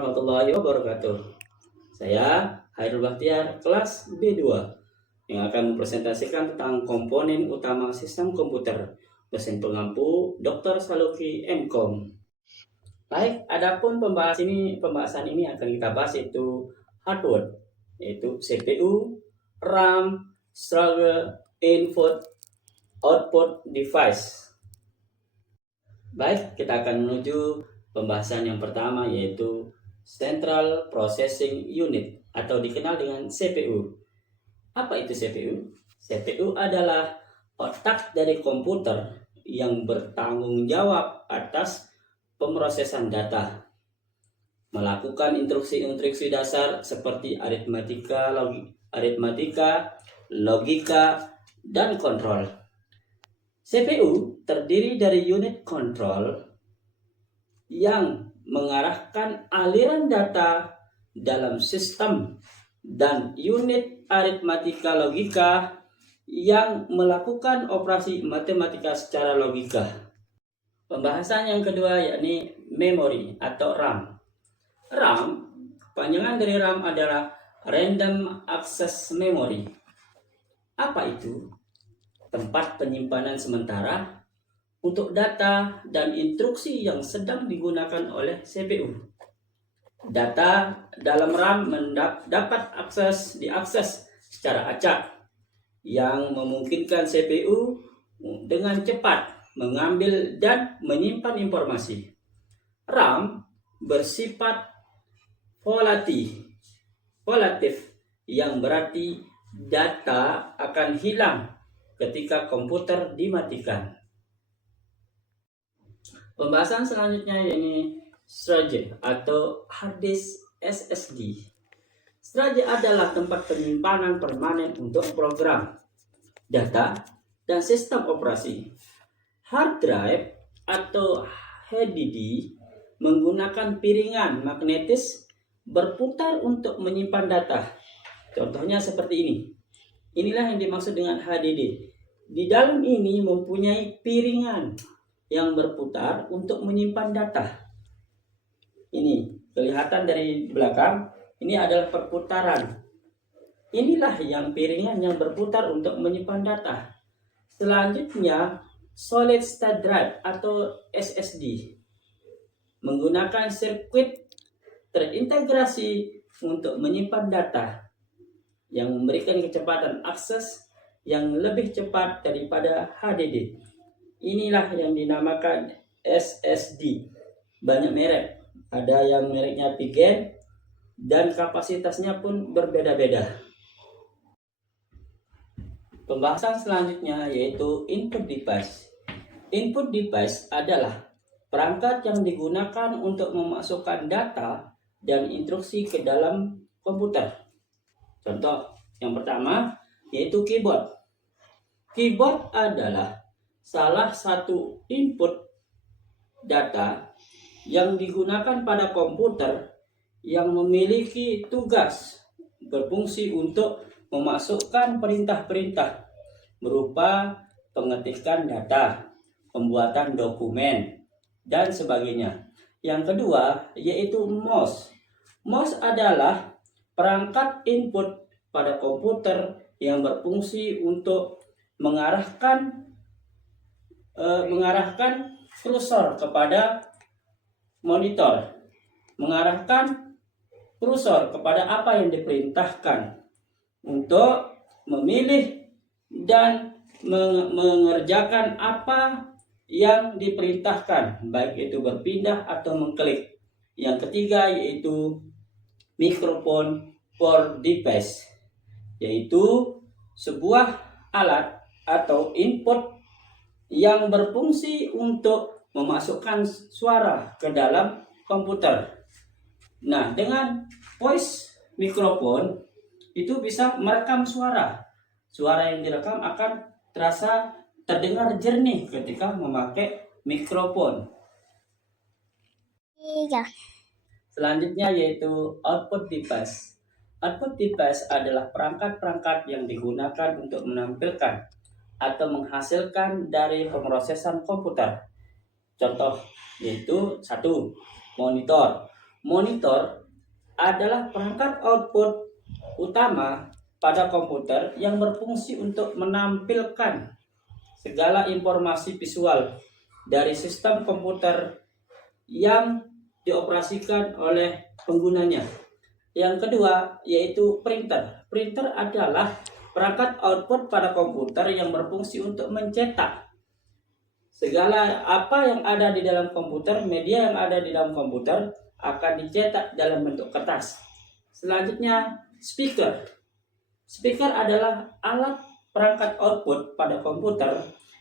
warahmatullahi wabarakatuh. Saya Hairul Bahtiar, kelas B2, yang akan mempresentasikan tentang komponen utama sistem komputer. Dosen pengampu Dr. Saluki MKom. Baik, adapun pembahasan ini akan kita bahas itu hardware, yaitu CPU, RAM, struggle, input, output device. Baik, kita akan menuju pembahasan yang pertama, yaitu Central Processing Unit atau dikenal dengan CPU. Apa itu CPU? CPU adalah otak dari komputer yang bertanggung jawab atas pemrosesan data, melakukan instruksi-instruksi dasar seperti aritmatika, logika, dan kontrol. CPU terdiri dari unit kontrol yang mengarahkan aliran data dalam sistem dan unit aritmatika logika yang melakukan operasi matematika secara logika. Pembahasan yang kedua yakni memori atau RAM. RAM, kepanjangan dari RAM adalah Random Access Memory. Apa itu? Tempat penyimpanan sementara untuk data dan instruksi yang sedang digunakan oleh CPU. Data dalam RAM dapat diakses secara acak yang memungkinkan CPU dengan cepat mengambil dan menyimpan informasi. RAM bersifat volatif yang berarti data akan hilang ketika komputer dimatikan. Pembahasan selanjutnya yakni storage atau hard disk SSD. Storage adalah tempat penyimpanan permanen untuk program, data, dan sistem operasi. Hard drive atau HDD menggunakan piringan magnetis berputar untuk menyimpan data. Contohnya seperti ini. Inilah yang dimaksud dengan HDD. Di dalam ini mempunyai piringan yang berputar untuk menyimpan data. Ini kelihatan dari belakang, ini adalah perputaran. Inilah yang piringan yang berputar untuk menyimpan data. Selanjutnya, solid state drive atau SSD menggunakan sirkuit terintegrasi untuk menyimpan data yang memberikan kecepatan akses yang lebih cepat daripada HDD. Inilah yang dinamakan SSD. Banyak merek, ada yang mereknya Pigen dan kapasitasnya pun berbeda-beda. Pembahasan selanjutnya yaitu input device. Input device adalah perangkat yang digunakan untuk memasukkan data dan instruksi ke dalam komputer. Contoh yang pertama yaitu keyboard. Keyboard adalah salah satu input data yang digunakan pada komputer yang memiliki tugas berfungsi untuk memasukkan perintah-perintah berupa pengetikan data, pembuatan dokumen, dan sebagainya. Yang kedua yaitu mouse. Mouse adalah perangkat input pada komputer yang berfungsi untuk mengarahkan kursor kepada monitor, mengarahkan kursor kepada apa yang diperintahkan untuk memilih dan mengerjakan apa yang diperintahkan, baik itu berpindah atau mengklik. Yang ketiga yaitu microphone for device, yaitu sebuah alat atau input yang berfungsi untuk memasukkan suara ke dalam komputer. Nah, dengan voice microphone itu bisa merekam suara. Suara yang direkam akan terasa terdengar jernih ketika memakai mikrofon. Selanjutnya yaitu output device. Output device adalah perangkat-perangkat yang digunakan untuk menampilkan atau menghasilkan dari pemrosesan komputer. Contoh yaitu 1. Monitor. Monitor adalah perangkat output utama pada komputer yang berfungsi untuk menampilkan segala informasi visual dari sistem komputer yang dioperasikan oleh penggunanya. Yang kedua yaitu printer. Printer adalah perangkat output pada komputer yang berfungsi untuk mencetak segala apa yang ada di dalam komputer, media yang ada di dalam komputer akan dicetak dalam bentuk kertas. Selanjutnya, speaker. Speaker adalah alat perangkat output pada komputer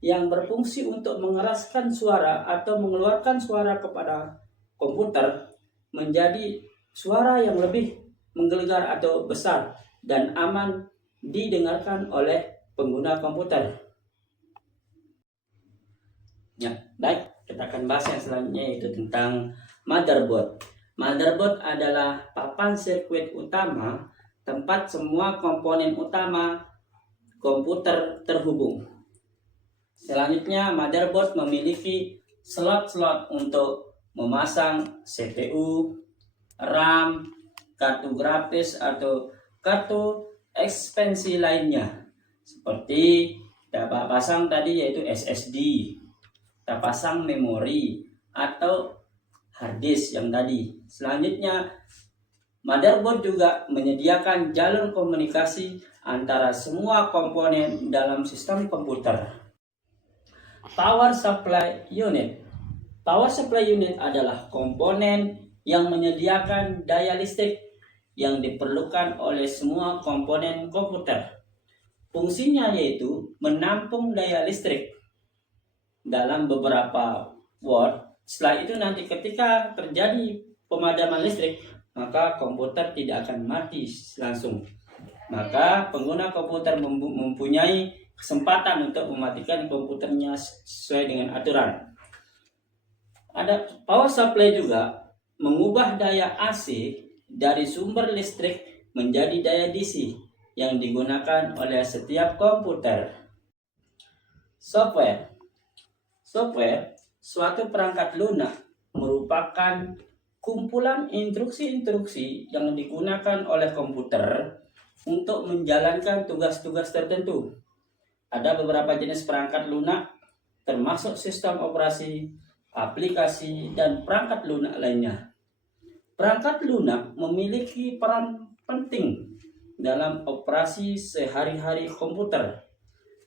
yang berfungsi untuk mengeraskan suara atau mengeluarkan suara kepada komputer menjadi suara yang lebih menggelegar atau besar dan aman didengarkan oleh pengguna komputer. Ya, baik, kita akan bahas yang selanjutnya yaitu tentang motherboard. Motherboard adalah papan sirkuit utama tempat semua komponen utama komputer terhubung. Selanjutnya, motherboard memiliki slot-slot untuk memasang CPU, RAM, kartu grafis atau kartu ekspansi lainnya. Seperti kita pasang tadi yaitu SSD. Kita pasang memori atau hard disk yang tadi. Selanjutnya, motherboard juga menyediakan jalur komunikasi antara semua komponen dalam sistem komputer. Power supply unit. Power supply unit adalah komponen yang menyediakan daya listrik yang diperlukan oleh semua komponen komputer. Fungsinya yaitu menampung daya listrik dalam beberapa watt. Setelah itu nanti ketika terjadi pemadaman listrik, maka komputer tidak akan mati langsung. Maka pengguna komputer mempunyai kesempatan untuk mematikan komputernya sesuai dengan aturan. Ada power supply juga mengubah daya AC dari sumber listrik menjadi daya DC yang digunakan oleh setiap komputer. Software. Software, suatu perangkat lunak, merupakan kumpulan instruksi-instruksi yang digunakan oleh komputer untuk menjalankan tugas-tugas tertentu. Ada beberapa jenis perangkat lunak, termasuk sistem operasi, aplikasi, dan perangkat lunak lainnya. Perangkat lunak memiliki peran penting dalam operasi sehari-hari komputer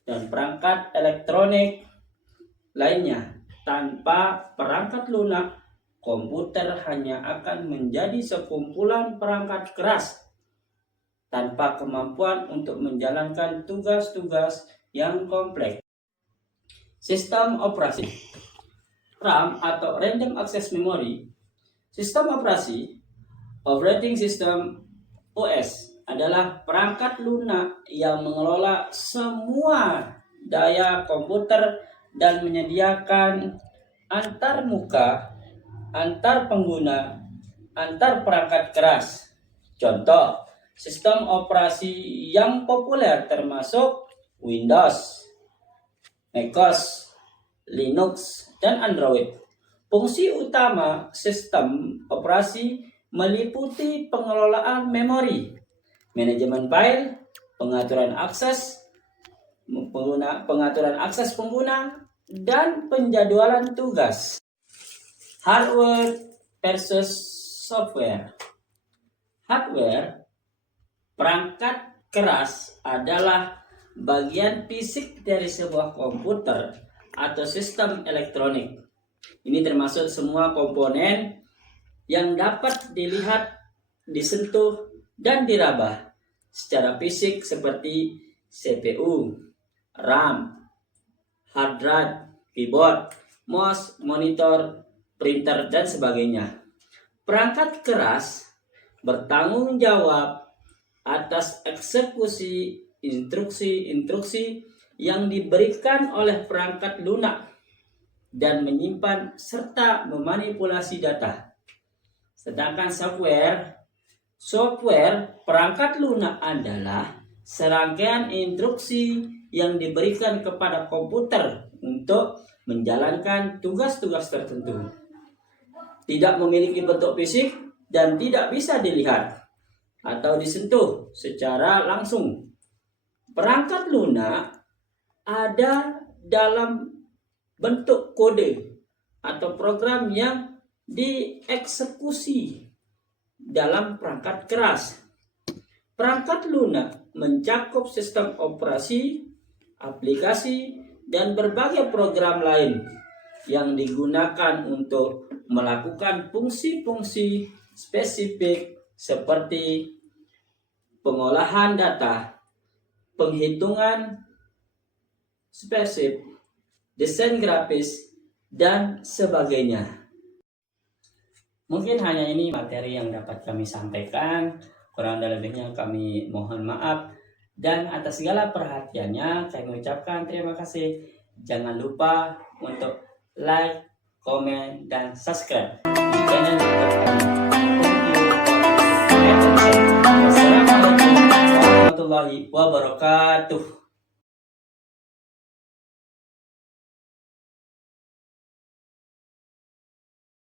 dan perangkat elektronik lainnya. Tanpa perangkat lunak, komputer hanya akan menjadi sekumpulan perangkat keras tanpa kemampuan untuk menjalankan tugas-tugas yang kompleks. Sistem operasi. RAM atau Random Access Memory. Sistem operasi, operating system OS, adalah perangkat lunak yang mengelola semua daya komputer dan menyediakan antar muka, antar pengguna, antar perangkat keras. Contoh, sistem operasi yang populer termasuk Windows, macOS, Linux, dan Android. Fungsi utama sistem operasi meliputi pengelolaan memori, manajemen file, pengaturan akses pengguna, dan penjadwalan tugas. Hardware versus software. Hardware, perangkat keras, adalah bagian fisik dari sebuah komputer atau sistem elektronik. Ini termasuk semua komponen yang dapat dilihat, disentuh, dan diraba secara fisik seperti CPU, RAM, hard drive, keyboard, mouse, monitor, printer, dan sebagainya. Perangkat keras bertanggung jawab atas eksekusi instruksi-instruksi yang diberikan oleh perangkat lunak dan menyimpan serta memanipulasi data. Sedangkan software perangkat lunak adalah serangkaian instruksi yang diberikan kepada komputer untuk menjalankan tugas-tugas tertentu. Tidak memiliki bentuk fisik, dan tidak bisa dilihat atau disentuh secara langsung. Perangkat lunak ada dalam bentuk kode atau program yang dieksekusi dalam perangkat keras. Perangkat lunak mencakup sistem operasi, aplikasi, dan berbagai program lain yang digunakan untuk melakukan fungsi-fungsi spesifik seperti pengolahan data, penghitungan spesifik, desain grafis, dan sebagainya. Mungkin hanya ini materi yang dapat kami sampaikan. Kurang dan lebihnya kami mohon maaf. Dan atas segala perhatiannya kami ucapkan terima kasih. Jangan lupa untuk like, komen, dan subscribe di channel YouTube kami. Thank you for your attention. Wassalamualaikum warahmatullahi wabarakatuh.